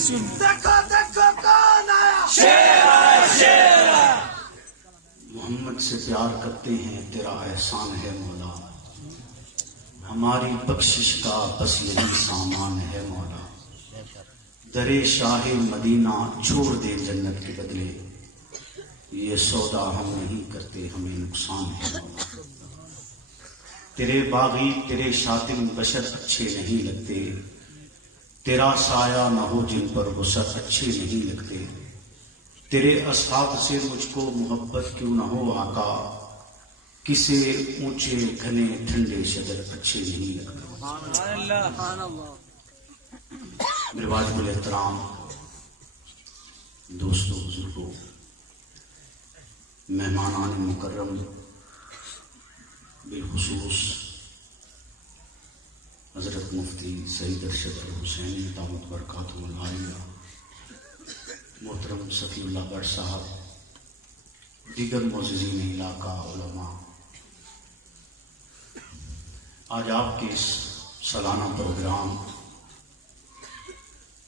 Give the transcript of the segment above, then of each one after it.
سن دیکھو دیکھو کون آیا، شیر آیا شیر آیا. محمد سے پیار کرتے ہیں تیرا احسان ہے مولا، ہماری بخشش کا بس یہی سامان ہے مولا. درے شاہ مدینہ چھوڑ دے جنت کے بدلے، یہ سودا ہم نہیں کرتے ہمیں نقصان ہے مولا. تیرے باغی تیرے شاطر بشر اچھے نہیں لگتے، تیرا سایہ نہ ہو جن پر غسر اچھے نہیں لگتے. تیرے اصحاب سے مجھ کو محبت کیوں نہ ہو آقا، کسے اونچے گھنے ٹھنڈے شجر اچھے نہیں لگتے. میرے واجب الاحترام دوستوں بزرگوں مہمانان مکرم، بالخصوص حضرت مفتی سعید ارشد الحسینی دامت برکاتہ العالیہ، محترم صفی اللہ بٹ صاحب، دیگر معززین علاقہ، علماء، آج آپ کے اس سالانہ پروگرام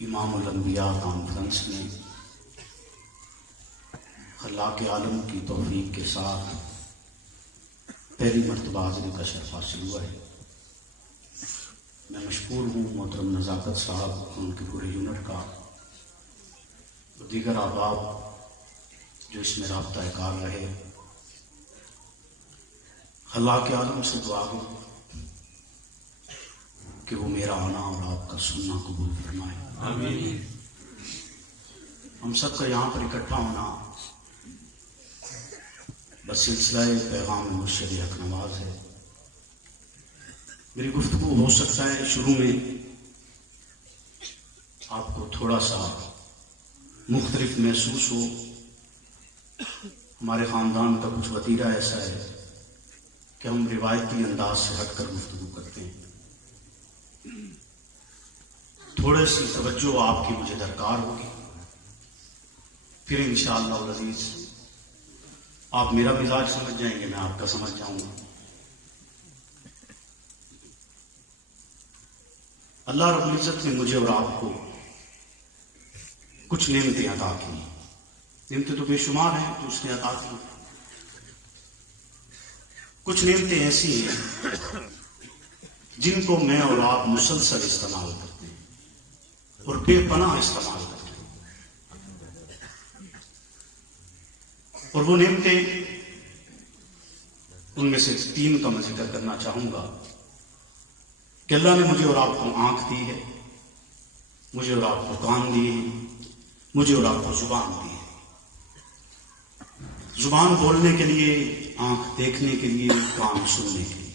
امام الانبیاء کانفرنس میں خلاق عالم کی توفیق کے ساتھ پہلی مرتبہ حاضری کا شرف حاصل ہوا ہے. میں مشکور ہوں محترم نزاکت صاحب، ان کے پورے یونٹ کا، اور دیگر احباب جو اس میں رابطہ کار رہے. خلاق عالم سے دعا ہوں کہ وہ میرا آنا اور آپ کا سننا قبول فرمائے. آمین. ہم سب کا یہاں پر اکٹھا ہونا بس سلسلہ پیغام مرشد حق نواز ہے. میری گفتگو ہو سکتا ہے شروع میں آپ کو تھوڑا سا مختلف محسوس ہو. ہمارے خاندان کا کچھ وتیرہ ایسا ہے کہ ہم روایتی انداز سے ہٹ کر گفتگو کرتے ہیں. تھوڑے سی توجہ آپ کی مجھے درکار ہوگی، پھر انشاءاللہ العزیز آپ میرا مزاج سمجھ جائیں گے، میں آپ کا سمجھ جاؤں گا. اللہ رب العزت نے مجھے اور آپ کو کچھ نعمتیں عطا کی. نعمتیں تو بے شمار ہیں جو اس نے عطا کی. کچھ نعمتیں ایسی ہیں جن کو میں اور آپ مسلسل استعمال کرتے ہیں اور بے پناہ استعمال کرتے ہیں. اور وہ نعمتیں، ان میں سے 3 کا میں ذکر کرنا چاہوں گا کہ اللہ نے مجھے اور آپ کو آنکھ دی ہے، مجھے اور آپ کو کان دیے ہیں، مجھے اور آپ کو زبان دی ہے. زبان بولنے کے لیے، آنکھ دیکھنے کے لیے، کان سننے کے لیے.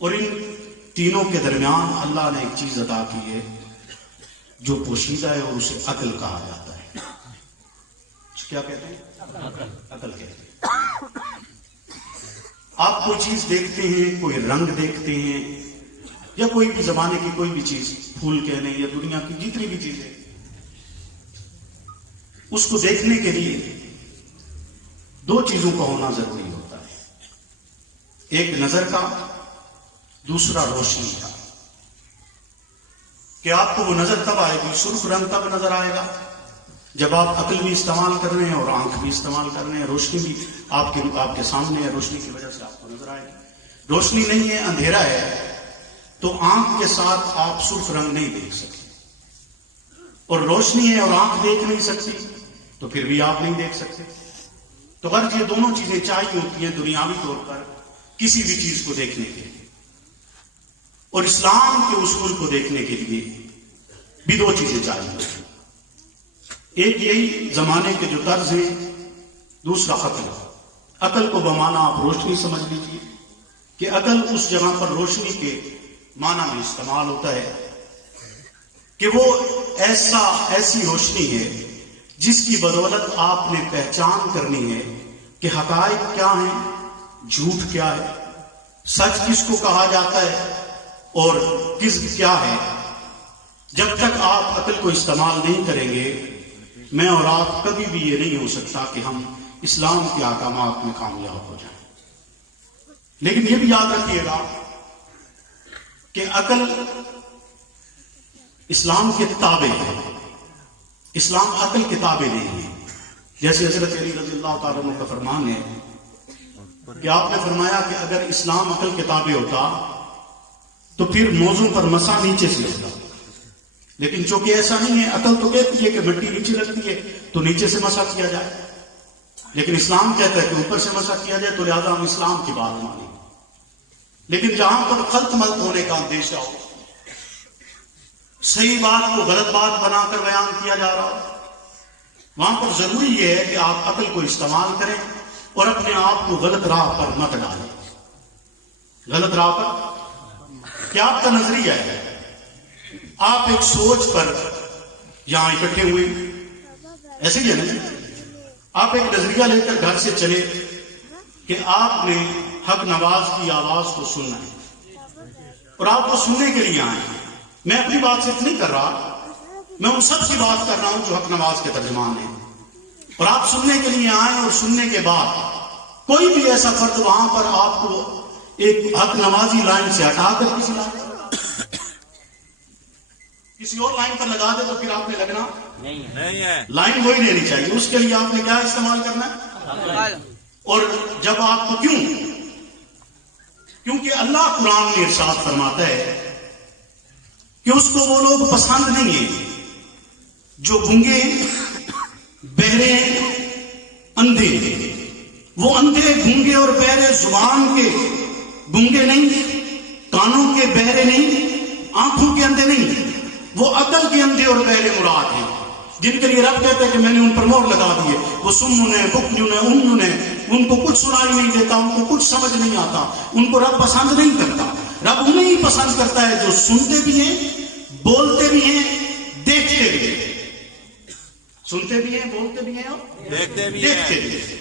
اور ان تینوں کے درمیان اللہ نے ایک چیز عطا کی ہے جو پوشیدہ ہے، اور اسے عقل کہا جاتا ہے. کیا کہتے ہیں؟ عقل کہتے ہیں. آپ کوئی چیز دیکھتے ہیں، کوئی رنگ دیکھتے ہیں، یا کوئی بھی زمانے کی کوئی بھی چیز، پھول کہنے یا دنیا کی جتنی بھی چیزیں، اس کو دیکھنے کے لیے 2 چیزوں کا ہونا ضروری ہوتا ہے. ایک نظر کا، دوسرا روشنی کا. کہ آپ کو وہ نظر تب آئے گی، سرخ رنگ تب نظر آئے گا جب آپ عقل بھی استعمال کر رہے ہیں اور آنکھ بھی استعمال کر رہے ہیں. روشنی بھی آپ کے سامنے ہے، روشنی کی وجہ سے آپ کو نظر آئے گی. روشنی نہیں ہے، اندھیرا ہے، تو آنکھ کے ساتھ آپ سرخ رنگ نہیں دیکھ سکتے. اور روشنی ہے اور آنکھ دیکھ نہیں سکتی تو پھر بھی آپ نہیں دیکھ سکتے. تو غرض یہ دونوں چیزیں چاہیے ہوتی ہیں دنیاوی طور پر کسی بھی چیز کو دیکھنے کے لیے. اور اسلام کے اصول کو دیکھنے کے لیے بھی 2 چیزیں چاہیے. ایک یہی زمانے کے جو طرز ہیں، دوسرا عقل. عقل کو بمانا آپ روشنی سمجھ لیجیے کہ عقل اس جگہ پر روشنی کے معنی میں استعمال ہوتا ہے کہ وہ ایسی روشنی ہے جس کی بدولت آپ نے پہچان کرنی ہے کہ حقائق کیا ہیں، جھوٹ کیا ہے، سچ کس کو کہا جاتا ہے اور کذب کیا ہے. جب تک آپ عقل کو استعمال نہیں کریں گے، میں اور آپ کبھی بھی یہ نہیں ہو سکتا کہ ہم اسلام کے احکامات میں کامیاب ہو جائیں. لیکن یہ بھی یاد رکھیے گا کہ عقل اسلام کے تابع ہے، اسلام عقل کے تابع نہیں ہے. جیسے حضرت علی رضی اللہ تعالیٰ عنہ کا فرمان ہے کہ آپ نے فرمایا کہ اگر اسلام عقل کے تابع ہوتا تو پھر موضوع پر مسا نیچے سے ہوتا، لیکن چونکہ ایسا نہیں ہے. عقل تو کہتی ہے کہ مٹی نیچے لگتی ہے تو نیچے سے مسا کیا جائے، لیکن اسلام کہتا ہے کہ اوپر سے مسا کیا جائے، تو لہذا ہم اسلام کی بات مانیں. لیکن جہاں پر خلط ملط ہونے کا اندیشہ ہو، صحیح بات کو غلط بات بنا کر بیان کیا جا رہا ہو، وہاں پر ضروری یہ ہے کہ آپ عقل کو استعمال کریں اور اپنے آپ کو غلط راہ پر مت ڈالیں. غلط راہ پر کیا آپ کا نظریہ ہے؟ آپ ایک سوچ پر یہاں اکٹھے ہوئے، ایسے ہی ہے نا؟ آپ ایک نظریہ لے کر گھر سے چلے کہ آپ نے حق نواز کی آواز کو سننا ہے اور آپ کو سننے کے لیے آئے. میں اپنی بات صرف نہیں کر رہا، میں ان سب کی بات کر رہا ہوں جو حق نواز کے ترجمان ہیں. اور آپ سننے کے لیے آئے اور سننے کے بعد کوئی بھی ایسا فرد وہاں پر آپ کو ایک حق نوازی لائن سے ہٹا کر کسی اور لائن پر لگا دے تو پھر آپ نے لگنا نہیں ہے. لائن وہی لینی چاہیے. اس کے لیے آپ نے کیا استعمال کرنا ہے؟ اور جب آپ کو کیونکہ اللہ قرآن میں ارشاد فرماتا ہے کہ اس کو وہ لوگ پسند نہیں ہیں جو گنگے بہرے اندھے. وہ اندھے گنگے اور بہرے زبان کے گنگے نہیں، کانوں کے بہرے نہیں، آنکھوں کے اندھے نہیں، وہ عقل کے اندھے اور بہرے مراد ہیں، جن کے لیے رب کہتے ہیں کہ میں نے ان پر مہر لگا دی ہے. وہ سمن ہے، بکم ہے، امن ہے، ان کو کچھ سنائی نہیں دیتا، ان کو کچھ سمجھ نہیں آتا، ان کو رب پسند نہیں کرتا. رب انہیں ہی پسند کرتا ہے جو سنتے بھی ہیں، بولتے بھی ہیں، دیکھتے بھی ہیں. سنتے بھی ہیں، بولتے بھی ہیں اور دیکھتے بھی ہیں.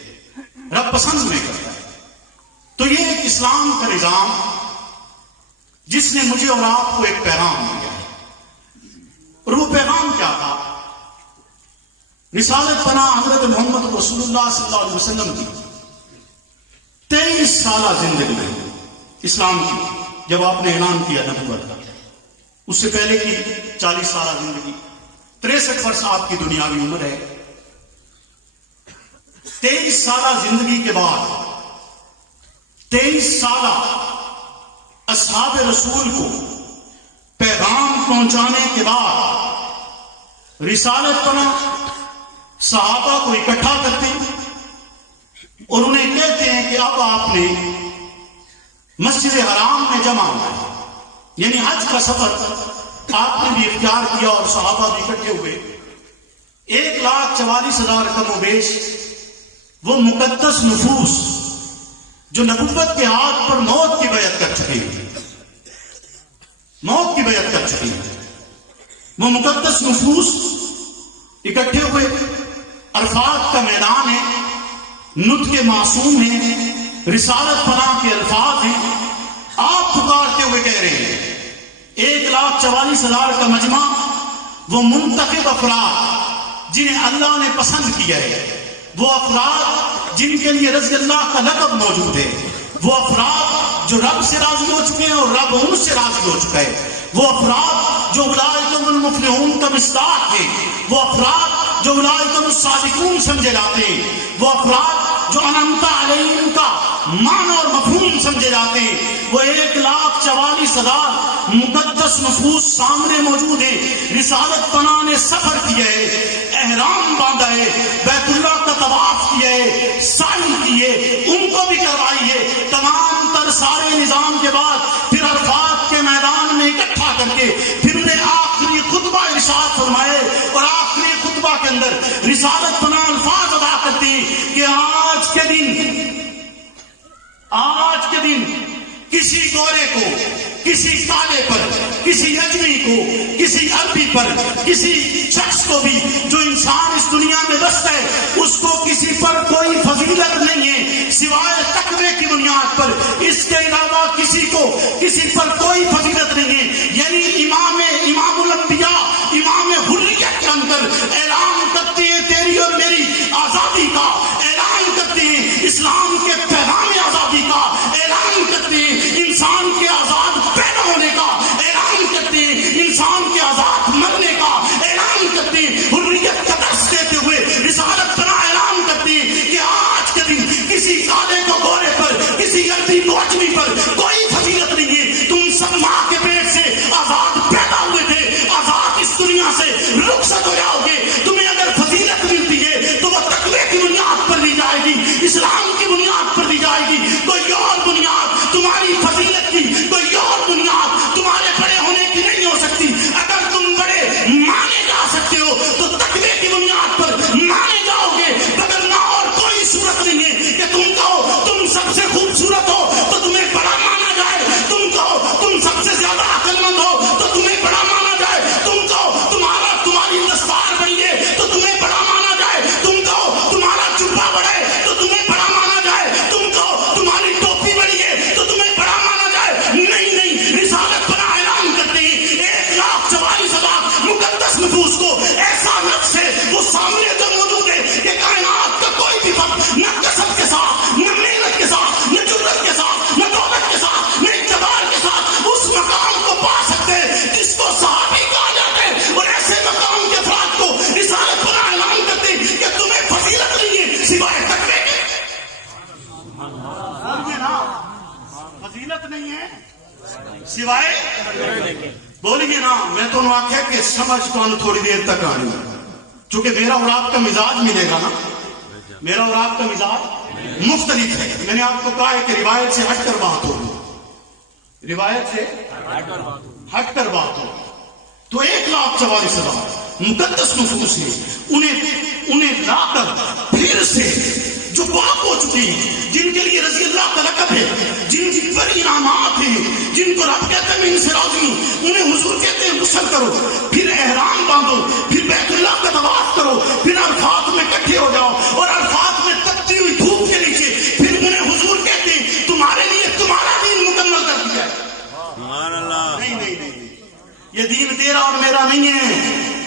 رب پسند نہیں کرتا ہے. تو یہ ایک اسلام کا نظام جس نے مجھے اور آپ کو ایک پیغام دیا ہے. اور وہ پیغام کیا تھا؟ رسالت پناہ حضرت محمد رسول اللہ صلی اللہ علیہ وسلم کی 23 سالہ زندگی میں اسلام کی، جب آپ نے اعلان کیا نبوت کا، اس سے پہلے کی 40 سالہ زندگی، 63 برس آپ کی دنیاوی عمر ہے. 23 سالہ زندگی کے بعد 23 سالہ اصحاب رسول کو پیغام پہنچانے کے بعد رسالت پناہ صحابہ کو اکٹھا کرتے ہیں اور انہیں کہتے ہیں کہ اب آپ نے مسجد حرام میں جمع ہونا ہے. یعنی حج کا سفر آپ نے بھی اختیار کیا اور صحابہ بھی اکٹھے ہوئے. 1,44,000 کم و بیش وہ مقدس نفوس جو نبوت کے ہاتھ پر موت کی بیعت کر چکے ہیں، موت کی بیعت کر چکے ہیں، وہ مقدس نفوس اکٹھے ہوئے. عرفات کا میدان ہے، نطق معصوم ہے، رسالت پناہ کے الفاظ ہیں. آپ پکارتے ہوئے کہہ رہے ہیں 1,44,000 کا مجمع، وہ منتخب افراد جنہیں اللہ نے پسند کیا ہے، وہ افراد جن کے لیے رضی اللہ کا لقب موجود ہے، وہ افراد جو رب سے راضی ہو چکے ہیں اور رب ان سے راضی ہو چکا ہے، وہ افراد جو اولئک هم المفلحون کا مصداق ہے، وہ افراد جو اولئک هم الصادقون سمجھے جاتے ہیں، وہ افراد جو انعمت علیہم کا معنی اور مفہوم سمجھے جاتے ہیں. وہ 1,44,000 مقدس نفوس سامنے موجود ہیں. رسالت پناہ نے سفر کیا ہے، احرام باندھا ہے، بیت اللہ کا طواف کیا ہے، سعی کی ہے، ان کو بھی کروائی ہے. تمام تر سارے نظام کے بعد پھر عرفات کے میدان میں اکٹھا کر کے پھر انہیں آخری خطبہ ارشاد فرمائے اور آخری خطبہ کے اندر رسالت پناہ الفاظ ادا کرتی کہ آج کے دن کسی گورے کو، کسی کالے پر، کسی اجمی کو، کسی عربی پر، کسی شخص کو بھی جو انسان اس دنیا میں بستا ہے، اس کو کسی پر کوئی فضیلت نہیں ہے سوائے تقوی کی بنیاد پر. اس کے علاوہ کسی کو کسی پر کوئی فضیلت نہیں ہے. یعنی امام الانبیاء، امام حریت کے اندر اعلان کرتے ہیں تیری اور میری آزادی کا، اعلان کرتے ہیں اسلام کے پیغام آزادی کا، اعلان کرتے ہیں انسان کے آزاد پیدا ہونے کا، اعلان کرتے ہیں انسان کے آزاد سے رخصت ہو جاؤ گے. تمہیں اگر فضیلت ملتی ہے تو وہ تقوی کی بنیاد پر دی جائے گی, اسلام کی بنیاد پر دی جائے گی. کوئی اور بنیاد تمہاری فضیلت کی, کوئی اور بنیاد تمہارے بڑے ہونے کی نہیں ہو سکتی. اگر تم بڑے مانے جا سکتے ہو تو تقوی کی بنیاد پر مانے جاؤ گے, وگرنہ اور کوئی صورت نہیں ہے کہ تم کہو تم سب سے خوبصورت ہو تو تمہیں بڑا مانا جائے, تم کہو تم سب سے زیادہ عقل مند ہو تو تمہیں بڑا مانا جائے, تم کہو تمہاری دستار بڑی ہے تو تمہیں بڑا مانا جائے, تم کہو تمہارا جبہ بڑا ہے تو تمہیں بڑا مانا جائے, تم کہو تمہاری ٹوپی بڑی ہے تو تمہیں بڑا مانا جائے. نہیں نہیں, رسالت بنا اعلان کرتے ہیں 1,44,000 مقدس نفوس کو ایسا نفس ہے وہ سامنے جو موجود ہے کہ کائنات کا کوئی بھی فرد نہ کسب کے ساتھ, نہ محنت کے ساتھ, نہ جرت کے ساتھ, نہ دولت کے ساتھ, نہ اقتدار کے ساتھ اس مقام کو پا سکتے جس کو صحابی کہا جاتا ہے. اور ایسے مقام کے افراد کو رسالت بنا اعلان کرتے کہ تمہیں فضیلت نہیں ہے سوائے تقوی کے. فضیلت نہیں ہے سوائے بولیے نا. میں تو آخیا کہ سمجھ تو تھوڑی دیر تک آنی, چونکہ میرا اور آپ کا مزاج ملے گا نا, میرا اور آپ کا مزاج مختلف ہے. میں نے آپ کو کہا ہے کہ روایت سے ہٹ کر بات ہوگی, روایت سے ہٹ کر بات ہو. تو 1,44,000 مقدس نفوس ہیں, انہیں لا کر پھر سے جو پاک ہو چکی ہیں, جن کے لیے رضی اللہ کا لقب ہے, جن پر انعامات ہیں, جن کو رب کہتے ہیں میں ان سے راضی ہوں, انہیں حضور کہتے ہیں غسل کرو, پھر احرام باندھو, پھر بیت اللہ کا طواف کرو, پھر عرفات میں اکٹھے ہو جاؤ, اور عرفات میں تپتی ہوئی دھوپ کے نیچے پھر انہیں حضور کہتے ہیں تمہارے لیے تمہارا دین مکمل کر دیا ہے. نہیں نہیں نہیں, یہ دین تیرا اور میرا نہیں ہے,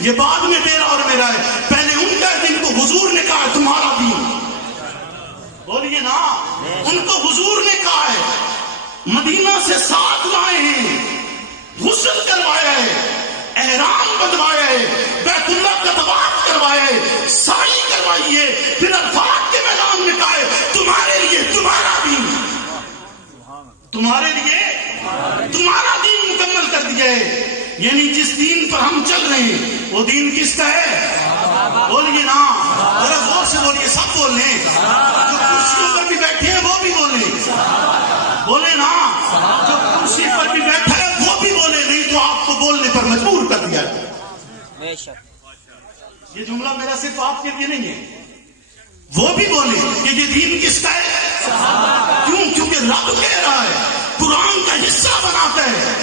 یہ بعد میں تیرا اور میرا ہے. پہلے ان کا دین کو حضور نے کہا ہے تمہارا دین. بولیے نا, ان کو حضور نے کہا ہے, مدینہ سے ساتھ لائے ہیں, غسل کروایا ہے, احرام بندھوایا ہے, بیت اللہ کا طواف کروایا ہے, سعی کروائی ہے, پھر عرفات کے میدان میں کہا ہے تمہارے لیے تمہارا دین, تمہارے لیے تمہارا دین مکمل کر دیا ہے. یعنی جس دین پر ہم چل رہے ہیں وہ دین کس کا ہے؟ بولیے نا, ذرا زور سے بولیے, سب بول لیں, جو کرسیوں پر بھی بیٹھے ہیں وہ بھی بولیں, بولے نا, جو کرسی پر بھی بیٹھا ہے وہ بھی بولے, نہیں تو آپ کو بولنے پر مجبور کر دیا ہے. یہ جملہ میرا صرف آپ کے لیے نہیں ہے, وہ بھی بولے کہ یہ دین کس کا ہے. کیوں؟ کیونکہ رب کہہ رہا ہے, قرآن کا حصہ بناتا ہے,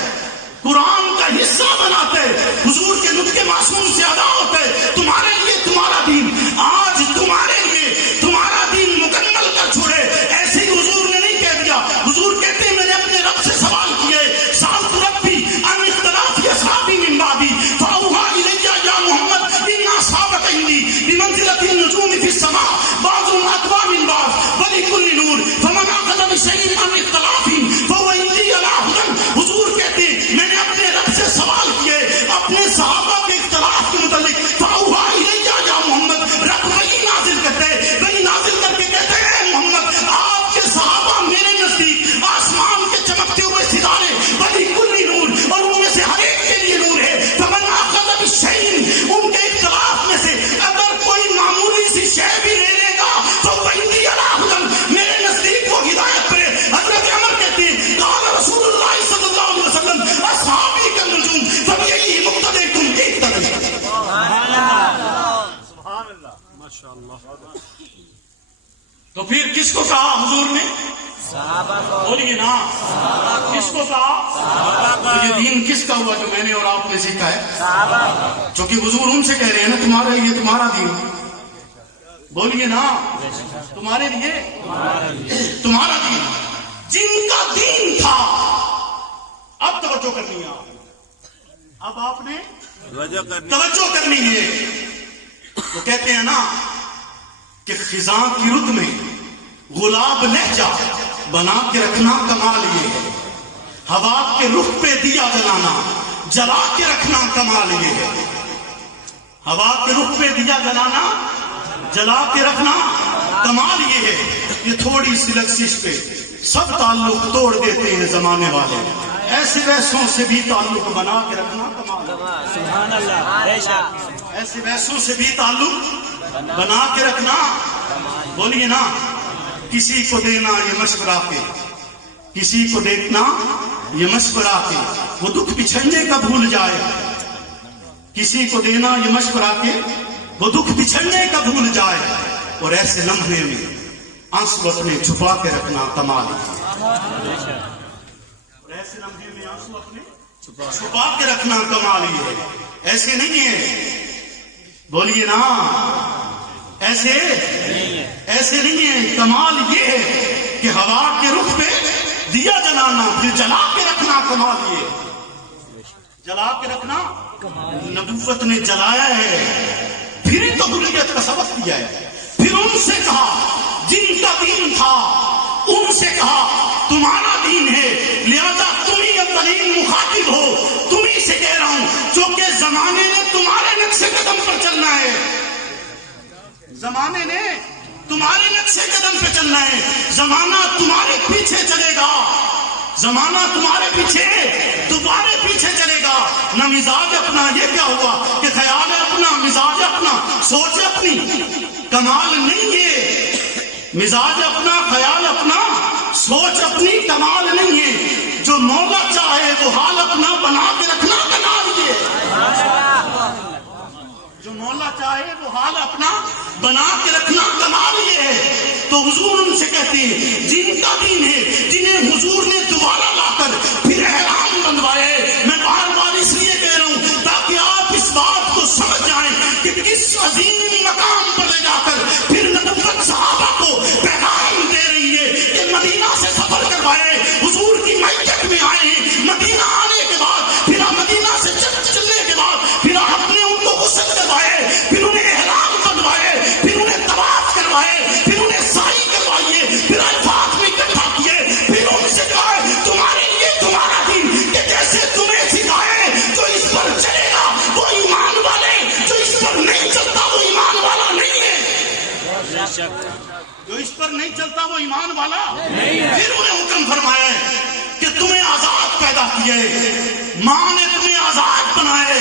قرآن کا حصہ بناتا ہے, حضور کے نطق معصوم سے ادا ہوتا ہے تمہارے لیے تمہارا دین. آج تمہارے لیے تمہارا دین مکمل کر چھوڑے, ایسے ہی حضور نے نہیں کہہ دیا. حضور کہتے ہیں میں نے اپنے رب سے سوال کیا ہے, سألت ربی عن اختلاف اصحابی من بعدی فأوحى إلي يا محمد إن أصحابك عندي بمنزلة النجوم في السماء بعضهم أقوى من بعض ولكل نور فمن أخذ بشيء عن اختلاف فهو عندي على هدى. حضور کہتے ہیں میں نے اپنے رب سے سوال کیے اپنے صحابہ کے اختلاف کے متعلق, فأوحى إلي يا محمد, رب وہی نازل کرتے ہیں, وہی نازل کر کے کہتے ہیں محمد آپ کے صحابہ میرے نزدیک آسمان کے چمکتے ہوئے ستارے, ولکل نور, اور ان میں سے ہر ایک کے لیے نور ہے. فمن أخذ بشيء, ان کے اختلاف میں سے اگر کوئی معمولی سی شے بھی لے لے گا تو عندي على هدى, میرے نزدیک وہ ہدایت پہ. حضرت عمر کہتے ہیں قال رسول اللہ صلی اللہ علیہ وسلم اصحابی كالنجوم فبأي مقتدى كنتم تهتدون. تو پھر کس کو کہا حضور نے؟ بولیے نا, کس کو کہا؟ تو یہ دین کس کا ہوا جو میں نے اور آپ نے سیکھا ہے؟ چونکہ حضور ان سے کہہ رہے ہیں نا تمہارے لیے تمہارا دین. بولیے نا, تمہارے لیے تمہارا دین. جن کا دین تھا, اب توجہ کرنی ہے, اب آپ نے توجہ کرنی ہے. تو کہتے ہیں نا کہ خزاں کی رد میں غلاب لہجہ بنا کے رکھنا کمال یہ ہے, ہوا کے رخ پہ دیا جلانا جلا کے رکھنا کمال یہ ہے. ہوا کے رخ پہ دیا جلانا جلا کے رکھنا کمال یہ ہے. یہ تھوڑی سی لغزش پہ سب تعلق توڑ دیتے ہیں زمانے والے. ایسے ویسوں سے بھی تعلق بنا کے رکھنا کمال ہے۔ سبحان اللہ، بے شک، ایسے ویسوں سے بھی تعلق بنا کے رکھنا، بولیے نا، کسی کو دینا یہ مشورہ کے، کسی کو دیکھنا یہ مشورہ کے، وہ دکھ بچھڑنے کا بھول جائے، کسی کو دینا یہ مشورہ کے، وہ دکھ بچھڑنے کا بھول جائے، اور ایسے لمحے میں آنسو اپنے چھپا کے رکھنا کمال ہے، اور ایسے لمحے میں آنسو اپنے چھپا کے رکھنا کمال ہی ہے۔ ایسے نہیں ہے، بولیے نا، ایسے نہیں ہے، کمال یہ ہے کہ ہوا کے رخ پہ دیا جلانا پھر جلا کے رکھنا کمال یہ ہے، جلا کے رکھنا۔ نبوت نے جلایا ہے، پھر تو دنیت کا سبق دیا ہے، پھر ان سے کہا جن کا دین تھا، ان سے کہا تمہارا دین ہے، لہذا تم ہی اولین مخاطب ہو، تم ہی سے کہہ رہا ہوں، چونکہ زمانے نے تمہارے نقشے قدم پر چلنا ہے، زمانے نے تمہارے نقشے قدم پہ چلنا ہے، زمانہ تمہارے پیچھے چلے گا، زمانہ تمہارے پیچھے تمہارے پیچھے چلے گا۔ نہ مزاج اپنا، یہ کیا ہوا کہ خیال اپنا، مزاج اپنا، سوچ اپنی، کمال نہیں ہے، مزاج اپنا، خیال اپنا، سوچ اپنی، کمال نہیں ہے، جو مولا چاہے وہ حال اپنا بنا کے رکھنا کمال ہے، جو مولا چاہے وہ حال اپنا بنا کے رکھنا کمال یہ ہے۔ تو حضور ان سے کہتے ہیں جن کا دین ہے، جنہیں حضور نے دوبارہ لا کر پھر احرام بندوائے، میں بار بار اس لیے کہہ رہا ہوں تاکہ آپ اس بات کو سمجھ جائیں کہ کس عظیم مقام پر لے جا کر پھر نبوت صحابہ کو پیغام دے رہی ہے کہ مدینہ سے سفر کروائے، حضور کی میت میں آئے ہیں، مدینہ آنے کے بعد پھر مدینہ سے چلنے کے بعد پھر آپ نے ان کو غسل کروائے، پھر انہیں احرام بندوائے، پھر انہیں طواف کروائے، پھر انہیں سعی کروائیے، پھر الفاظ میں اکٹھا کیے، پھر ان سے کہا تمہارے لیے تمہارا دین کہ جیسے تمہیں سکھائے، جو اس پر چلے گا وہ ایمان والے، جو اس پر نہیں چلتا وہ ایمان والا نہیں ہے، جو اس پر نہیں چلتا وہ ایمان والا نہیں ہے۔ پھر انہیں حکم فرمایا کہ تمہیں آزاد پیدا کیے، ماں نے تمہیں آزاد بنائے،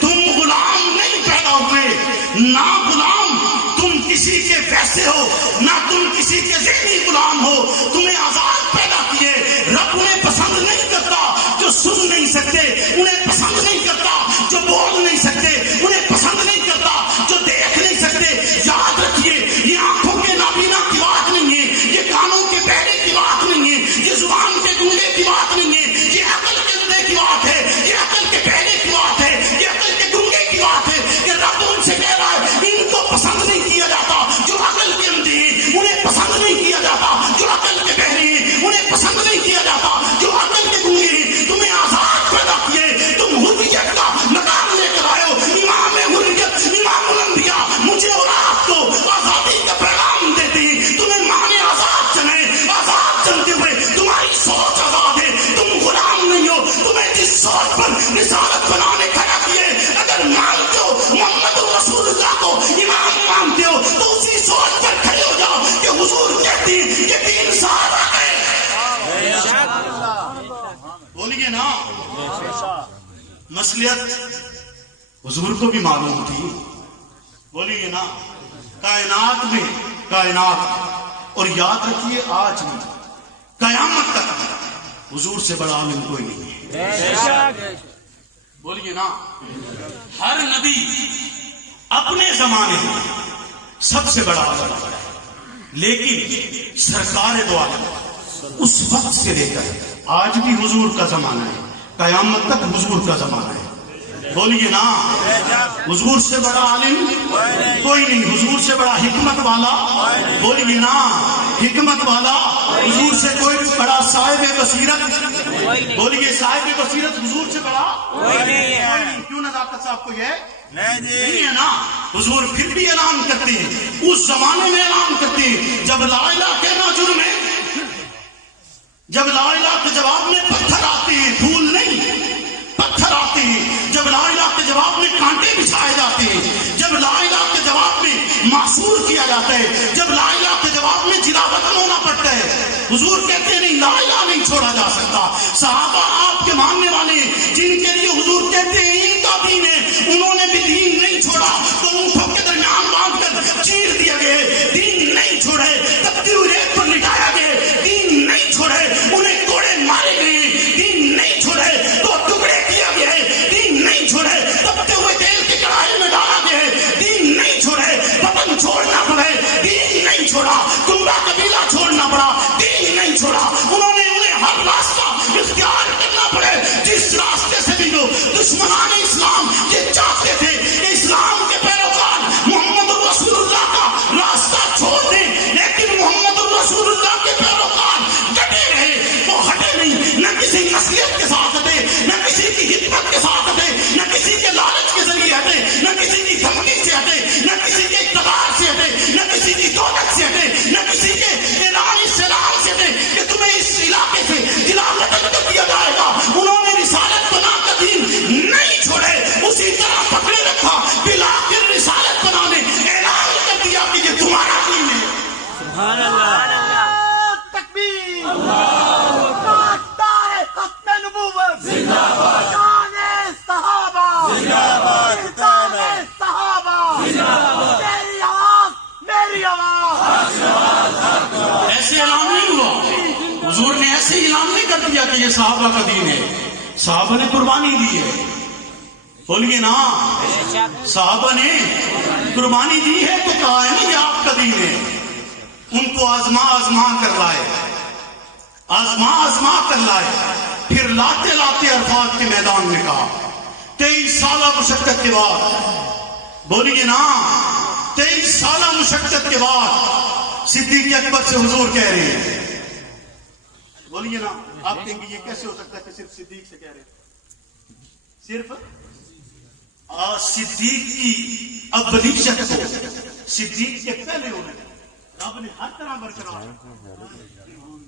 تم غلام نہیں پیدا ہوئے، نہ غلام تم کسی کے ویسے ہو، نہ تم کسی کے ذہنی غلام ہو، تمہیں آزاد پیدا کیے۔ رب انہیں پسند نہیں کرتا جو سن نہیں سکتے، انہیں پسند نہیں کرتا جو بول نہیں سکتے، انہیں پسند نہیں کرتا جو دیکھ نہیں سکتے۔ یاد رکھیے یہ آنکھوں کے نابینا کی بات نہیں ہے، یہ کانوں کے بہرے کی بات نہیں ہے، یہ زبان کے گونگے کی بات نہیں ہے، یہ عقل کے اندھے کی بات ہے، یہ عقل کے بہرے کی بات ہے، یہ عقل کے گونگے کی بات ہے کہ رب ان سے کہہ رہا ہے ان کو پسند نہیں کیا جاتا جو عقل کے اندھے ہیں، انہیں پسند نہیں کیا جاتا جو عقل کے بہرے ہیں، انہیں پسند نہیں کیا جاتا جو عقل کے گونگے ہیں۔ تمہیں آزاد پیدا کیے، تم حریت کا مقام لے کر آئے ہو، امام حریت، امام الانبیاء مجھے اور آپ کو آزادی کا پیغام دیتے ہیں۔ تمہیں ماں نے آزاد چلے، آزاد چلتے ہوئے تمہاری سوچ آزاد ہے، تم غلام نہیں ہو، تمہیں جس سوچ پر رسالت بنانے کھڑا کیے، اگر مانتے ہو محمد رسول اللہ کو امام مانتے ہو تو اسی سوچ پر کھڑے ہو جاؤ کہ حضور کہتے ہیں کہ دین صحابہ ہے۔ بولیے نا، مصلحت حضور کو بھی معلوم تھی، بولیے نا، کائنات میں کائنات، اور یاد رکھیے آج بھی قیامت تک حضور سے بڑا عالم کوئی نہیں ہے، بولیے نا۔ ہر نبی اپنے زمانے میں سب سے بڑا عالم ہے، لیکن سرکار دو عالم اس وقت سے لے کر آج بھی حضور کا زمانہ ہے، قیامت تک حضور کا زمانہ ہے، بولیے نا۔ حضور سے بڑا عالم کوئی نہیں، حضور سے بڑا حکمت والا، بولیے نا، حکمت والا، حضور سے کوئی بڑا صاحب بصیرت، بولیے صاحب بصیرت حضور سے بڑا کوئی نہیں۔ کیوں نزاکت صاحب کو یہ نہیں ہے نا؟ حضور پھر بھی اعلان کرتے ہیں، اس زمانے میں اعلان کرتے ہیں جب لا الہ کہنا جرم ہے، جب لا الہ کے جواب میں پتھر آتے ہیں، پھول نہیں پتھر آتے ہیں، جب لا الہ کے جواب میں کانٹے بچھائے جاتے ہیں، جب لا الہ کے جواب میں معصور کیا جاتا ہے، جب لا الہ کے جواب میں جلا وطن ہونا پڑتا ہے، حضور کہتے ہیں نہیں لا الہ نہیں چھوڑا جا سکتا. صحابہ آپ کے ماننے والے جن کے لیے حضور کہتے ہیں ان کا دین ہے, انہوں نے بھی دین نہیں چھوڑا تو اونٹوں کے درمیان باندھ کر چیر دیا گئے, دین نہیں چھوڑے, تپتی ہوئی ریت پر لٹایا گئے, دین نہیں چھوڑے, انہیں کوڑے مارے گئے, دین نہیں چھوڑے تو ٹکڑے کیا گئے, دین نہیں چھوڑے تپتے ہوئے تیل کی کڑھائی میں ڈالا گئے, دین نہیں چھوڑے وطن چھوڑنا پڑے, دین نہیں چھوڑا گمراہ قبیلہ چھوڑنا پڑا, دین نہیں چھوڑا, انہیں ہر راستہ اختیار کرنا پڑے جس راستے سے بھی لوگ دشمنان اسلام یہ چاہتے تھے کہ اسلام کے پیروکار محمد رسول اللہ کا راستہ چھوڑ دیں, لیکن محمد رسول اللہ کے پیروکار ڈٹے رہے, وہ ہٹے نہیں, نہ کسی نصیحت کے ساتھ ہٹے, نہ کسی کی حکمت کے ساتھ ہٹے, نہ کسی کے لالچ کے ذریعے ہٹے, نہ کسی کی دھمکی سے ہٹے, نہ کسی کے اقتدار سے ہٹے, نہ کسی کی دولت سے ہٹے, نہ کسی کے اعلان استعلام سے ہٹے کہ تمہیں اس علاقے سے ضلع مدد کر دیا جائے گا. انہوں نے رسالت بنا کر دین نہیں چھوڑے, اسی طرح پکڑے رکھا, بالآخر رسالت بنا نے اعلان کر دیا کہ یہ تمہارا دین ہے. سبحان اللہ. تکبیر, تائے ختم نبوت, زندہ باد, شان صحابہ, زندہ باد, شان صحابہ, زندہ باد, تیری آواز میری آواز. ایسے اعلان نہیں ہوا, حضور نے ایسے اعلان نہیں کر دیا کہ یہ صحابہ کا دین ہے. صحابہ نے قربانی دی ہے, بولیے نا, صحابہ نے قربانی دی ہے تو کہا ہے نا یہ آپ کا دین ہے. ان کو آزما آزما کر لائے, آزما آزما کر لائے, پھر لاتے لاتے عرفات کے میدان میں کہا 23 سالہ مشقت کے بعد, بولیے نا 23 سالہ مشقت کے بعد صدیق اکبر سے حضور کہہ رہے ہیں, بولیے نا, آپ کہیں گے یہ کیسے ہو سکتا ہے کہ صرف صدیق سے کہہ رہے ہیں, صرف صدیق کی ابلیت کو, صدیق کے پہلے ہونے رب نے ہر طرح برقرار,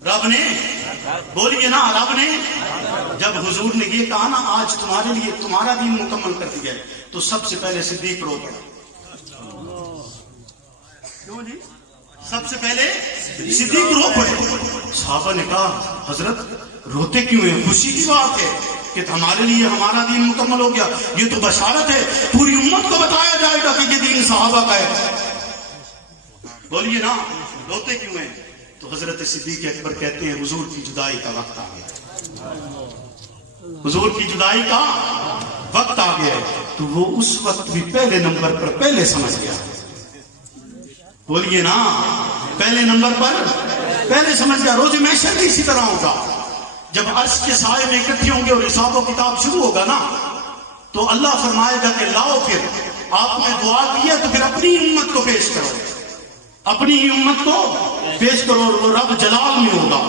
رب نے, بولیے نا, رب نے جب حضور نے یہ کہا نا آج تمہارے لیے تمہارا دین مکمل کر دیا ہے, تو سب سے پہلے صدیق رو پڑا. کیوں جی؟ سب سے پہلے صدیق رو پڑے. صحابہ نے کہا حضرت روتے کیوں ہیں, خوشی کی بات ہے کہ ہمارے لیے ہمارا دین مکمل ہو گیا, یہ تو بشارت ہے, پوری امت کو بتایا جائے گا کہ یہ دین صحابہ کا ہے. بولیے نا روتے کیوں ہیں؟ تو حضرت صدیق اکبر کہتے ہیں حضور کی جدائی کا وقت آ گیا, حضور کی جدائی کا وقت آ گیا ہے. تو وہ اس وقت بھی پہلے نمبر پر پہلے سمجھ گیا, بولیے نا, پہلے نمبر پر پہلے سمجھ گیا. روز محشر بھی اسی طرح ہوگا, جب عرش کے سائے میں اکٹھے ہوں گے اور حساب و کتاب شروع ہوگا نا, تو اللہ فرمائے گا کہ لاؤ, پھر آپ نے دعا کی ہے تو پھر اپنی امت کو پیش کرو, اپنی ہی امت کو پیش کرو. اور وہ رب جلال میں ہوگا,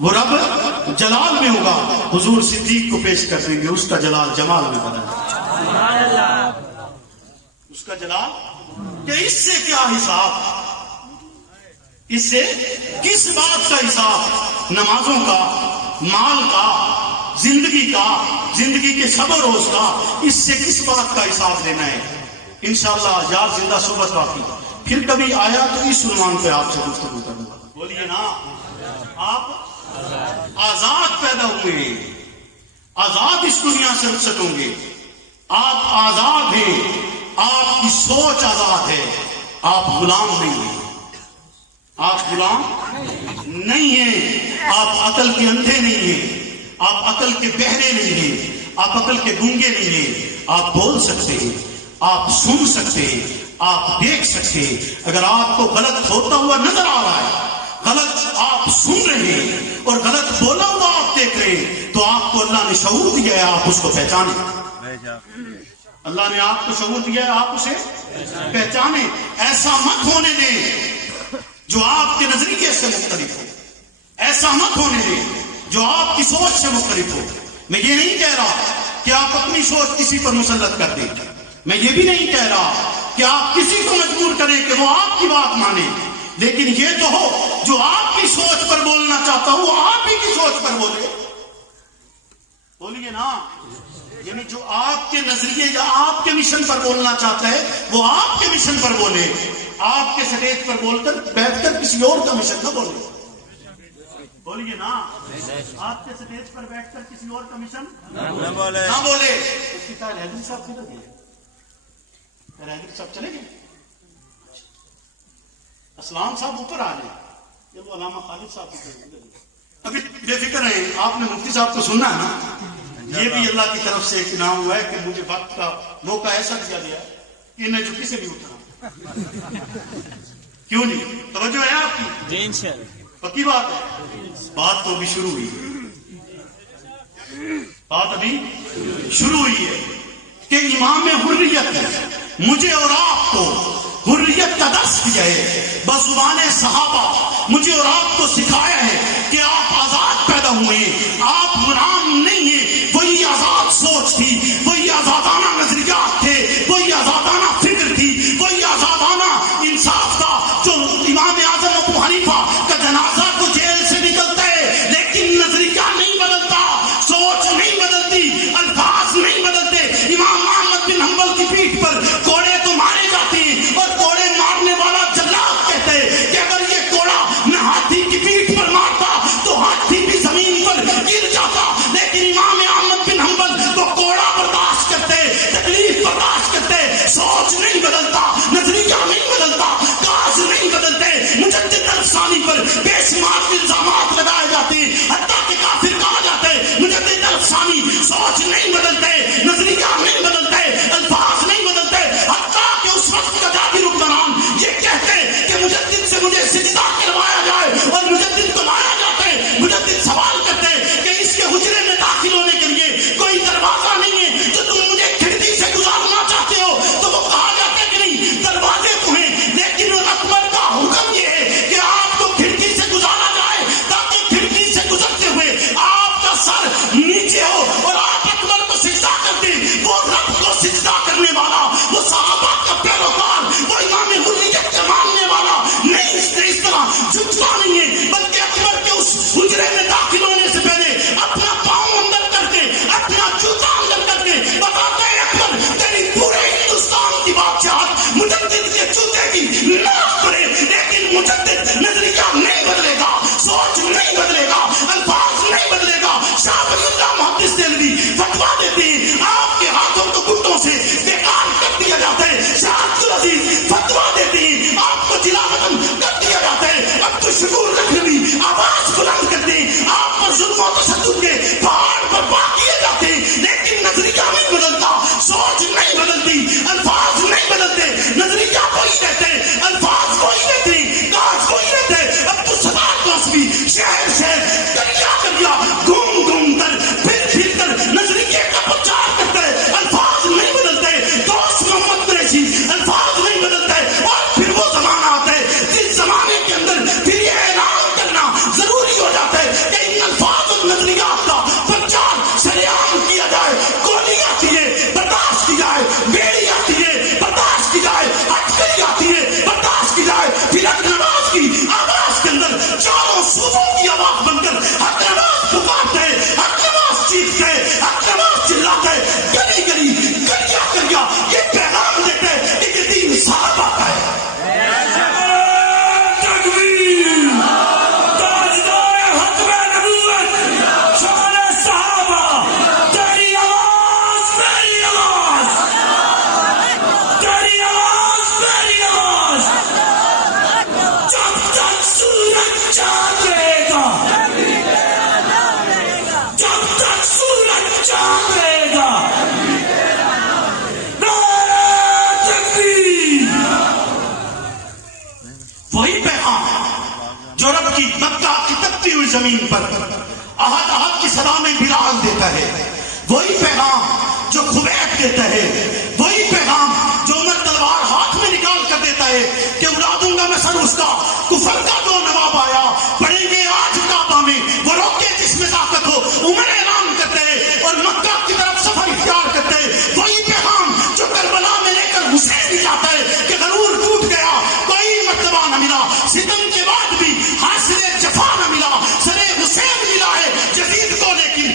وہ رب جلال میں ہوگا, حضور صدیق کو پیش کر دیں گے, اس کا جلال جمال میں بدل, اس کا جلال کہ اس سے کیا حساب, اس سے کس بات کا حساب, نمازوں کا, مال کا, زندگی کا, زندگی کے شب و روز کا, اس سے کس بات کا حساب لینا ہے. انشاءاللہ یاد زندہ صحبت باقی, پھر کبھی آیا تو اس عنوان پہ آپ سے گفتگو کروں گا. بولیے نا, آپ آزاد پیدا ہوئے ہیں, آزاد اس دنیا سے رخصت ہوں گے, آپ آزاد ہیں, آپ کی سوچ آزاد ہے, آپ غلام نہیں ہیں, آپ غلام نہیں ہیں, آپ عقل کے اندھے نہیں ہیں, آپ عقل کے بہرے نہیں ہیں, آپ عقل کے گونگے نہیں ہیں, آپ بول سکتے ہیں, آپ سن سکتے ہیں, آپ دیکھ سکتے ہیں. اگر آپ کو غلط ہوتا ہوا نظر آ رہا ہے, غلط آپ سن رہے ہیں اور غلط بولا ہوا آپ دیکھ رہے ہیں, تو آپ کو اللہ نے شعور دیا ہے, آپ اس کو پہچانیں. اللہ نے آپ کو شعور دیا ہے, آپ اسے پہچانیں. ایسا مت ہونے دیں جو آپ کے نظریے سے مختلف ہو, ایسا مت ہونے دیں جو آپ کی سوچ سے مختلف ہو. میں یہ نہیں کہہ رہا کہ آپ اپنی سوچ کسی پر مسلط کر دیں, میں یہ بھی نہیں کہہ رہا کہ آپ کسی کو مجبور کریں کہ وہ آپ کی بات مانے, لیکن یہ تو ہو جو آپ کی سوچ پر بولنا چاہتا ہوں وہ آپ ہی کی سوچ پر بولے. بولیے نا, یعنی جو آپ کے نظریے یا آپ کے مشن پر بولنا چاہتا ہے وہ آپ کے مشن پر بولے, آپ کے سٹیج پر بول کر بیٹھ کر کسی اور کا مشن نہ بولے. بولیے نا, آپ کے سٹیج پر بیٹھ کر کسی اور کا مشن نہ بولے. نہ بولے. اس کی کہا حیدری صاحب کدھر گئے؟ حیدری صاحب چلے گئے. اسلام صاحب اوپر آ جائیں, جب وہ علامہ خالد صاحب اوپر. ابھی بے فکر رہیں, آپ نے مفتی صاحب کو سننا ہے نا. یہ بھی اللہ کی طرف سے ایک انعام ہوا ہے کہ مجھے وقت کا موقع ایسا دیا گیا کہ انہیں چھٹی سے بھی اٹھنا. کیوں نہیں؟ توجہ ہے آپ کی؟ پکی بات ہے. بات تو ابھی شروع ہوئی, بات ابھی شروع ہوئی ہے کہ امام حریت ہے. مجھے اور آپ کو حریت کا درس دیا ہے بزبان صحابہ. مجھے اور آپ کو سکھایا ہے کہ آپ آزاد پیدا ہوئے, آپ غلام نہیں ہیں. وہی آزاد سوچ تھی, وہی آزادانہ نظریات تھے, وہی آزادانہ فکر تھی, وہی آزادانہ انصاف تھا جو امام اعظم ابو حنیفہ کا جنازہ تو جیل سے نکلتا ہے لیکن نظریہ نہیں بدلتا, سوچ نہیں بدلتی, الفاظ نہیں بدلتے. امام احمد بن حنبل کی پیٹھ پر کوڑے تو مارے جاتے ہیں اور کوڑے مارنے والا جلاد کہتے ہیں کہ اگر یہ کوڑا میں ہاتھی کی پیٹھ پر مارتا تو ہاتھی بھی زمین پر گر جاتا. لیکن امام احمد بن حنبل وہ کوڑا برداشت کرتے, تکلیف برداشت کرتے. سوچ نہیں بدلتا, نظریہ نہیں بدلتا, کاز نہیں بدلتے. مجدد الثانی پر بے شمار الزامات لگائے جاتے ہیں, حتیٰ کہ کافر کہا جاتا ہے. مجدد الثانی سوچ نہیں بدلتے, نظریہ نہیں بدلتے, الفاظ نہیں بدلتے. حتیٰ کہ اس وقت کا جاتی حکمران یہ کہتے کہ مجدد سے مجھے سجدہ کروایا جائے اور مجدد کو لایا جاتا ہے. مجدد سوال کرتے کہ اس کے حجرے میں داخل ہونے کے لیے کوئی دروازہ نہیں ہے جو تم مجھے کھڑکی سے گزارنا چاہتے ہو. تو وہ کہا جاتا ہے کہ نہیں, دروازے تو ہیں لیکن اکبر کا حکم یہ ہے کہ آپ کو کھڑکی سے گزارا جائے تاکہ کھڑکی سے گزرتے ہوئے آپ کا سر نیچے ہو اور آپ اکبر کو سجدہ کرتے. وہ رب کو سجدہ کرنے والا, وہ صحابہ کا پیروکار, وہ امام حریت کا ماننے والا نہیں, اس طرح جھکتا نہیں ہے بلکہ اکبر کے اس حجرے میں داخل ہونے سے پہلے اپنا پاؤں اندر کر کے, اپنا جوتا اندر کر کے بتاتے ہیں اکبر تیری پورے ہندوستان کی بادشاہت مجدد کے جوتے کی ناز کرے. لیکن مجدد نظریہ نہیں بدلے گا, سوچ نہیں بدلے گا, الفاظ نہیں بدلے گا. شاہ ولی اللہ محدث دہلوی فتوا دیتے ہیں آپ کے ہاتھوں کو گھٹوں سے بیکار کر دیا جاتا ہے. شاہ عبد العزیز فتوا دیتے ہیں آپ کو جلا وطن کر دیا جاتا ہے. اب تو شکور لکھنوی آواز بلند کرتے ہیں آپ پر ظلم و تشدد کے پہاڑ برپا کیے جاتے ہیں. لیکن نظریہ نہیں بدلتا, سوچ نہیں بدلتی, الفاظ نہیں بدلتے. نظریہ کوئی رہتے, الفاظ کوئی رہتے, کاج کوئی رہتے. اب تو سدا قاسمی شہر شہر دریا دریا گھوم گھوم کر پھر کر نظریے کا پرچار کرتے. الفاظ نہیں بدلتے. دوست محمد قریشی الفاظ نہیں بدلتے. اور پھر وہ زمانہ آتا ہے جس زمانے کے اندر پھر یہ اعلان کرنا ضروری ہو جاتا ہے کہ ان الفاظ اور نظریات کا پرچار سریعان کیا جائے. گولی آتی ہے برداشت کی جائے, بیڑی آتی ہے برداشت کی جائے, ہتھکڑی آتی ہے برداشت کی جائے. پھر حق نواز کی آواز کے اندر چاروں صوبوں کی آواز بن کر حق نواز پکارتے ہیں, حق نواز چیختے ہیں, حق نواز چلاتے ہیں. گلی گلی گلیا گلیا یہ پیغام دیتے ہیں کہ یہ دین صاحب آتا ہے. وہی پیغام جو رب کی مکہ کی تپتی ہوئی زمین پر احد احد کی صدا میں بلال دیتا ہے, وہی پیغام جو خبیب دیتا ہے, وہی پیغام جو عمر تلوار ہاتھ میں نکال کر دیتا ہے کہ اڑا دوں گا میں سر اس کا. کفر کا جو نواب آیا پڑھیں گے آج کعبہ میں, وہ روکے جس میں طاقت ہو. عمر اعلان کرتے ہیں اور مکہ کی طرف سفر اختیار کرتے ہیں. وہی پیغام جو کربلا میں لے کر حسین بھی جاتا ہے کہ غرور ٹوٹ گیا, کوئی مرتبہ نہ ملا, ستم کے بعد بھی حاصل جفا نہ ملا. سر حسین ملا ہے جدید کو, لیکن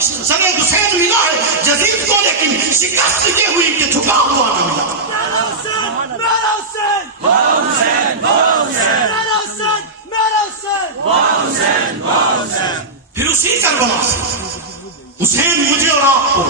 سر حسین ملا ہے جدید کو, لیکن شکست کے ہوئی کہ جھکا ہوا نہ ملا. میرا حسین اسی کربلا سے حسین مجھے اور آپ کو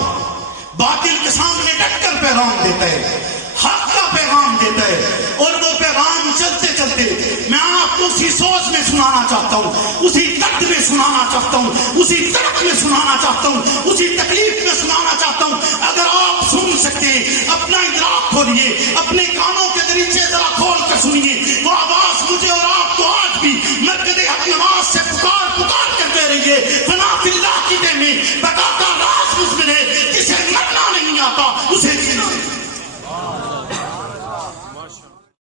باطل کے سامنے ڈٹ کر پیغام دیتا ہے، حق کا پیغام دیتا ہے، اور وہ پیغام چلتے چلتے میں آپ کو اسی سوچ میں سنانا چاہتا ہوں، اسی درد میں سنانا چاہتا ہوں، اسی تڑپ میں سنانا چاہتا ہوں، اسی تکلیف میں سنانا چاہتا ہوں۔ اگر آپ سن سکتے اپنا ادراک کھولیے، اپنے